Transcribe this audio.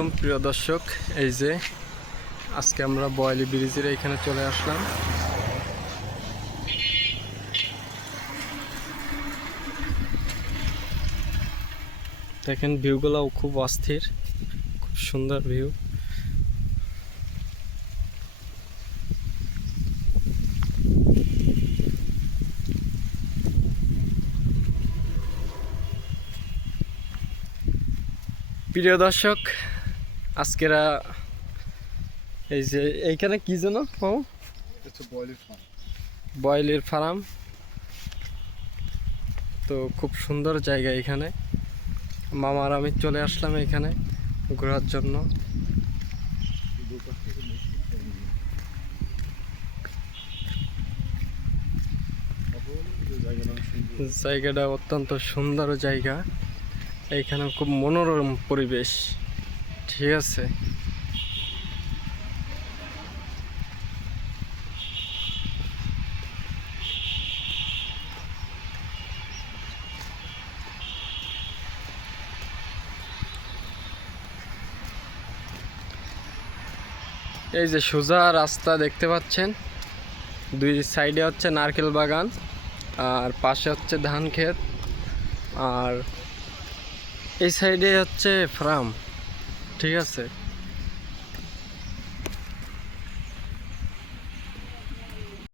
আলাইকুম প্রিয় দর্শক, এই যে আজকে আমরা বয়ালি ব্রিজের এখানে চলে আসলাম। দেখেন ভিউগুলোও খুব অস্থির, খুব সুন্দর ভিউ। প্রিয় দর্শক, আজকেরা এই যে এইখানে কি যেন বয়লির ফার্ম, তো খুব সুন্দর জায়গা। এখানে মামার আমি চলে আসলাম এখানে ঘোরার জন্য। জায়গাটা অত্যন্ত সুন্দর জায়গা, এইখানে খুব মনোরম পরিবেশ। ঠিক আছে, এই যে সোজা রাস্তা দেখতে পাচ্ছেন, দুই সাইডে হচ্ছে নারকেল বাগান আর পাশে হচ্ছে ধান ক্ষেত, আর এই সাইডে হচ্ছে ফার্ম। ঠিক আছে।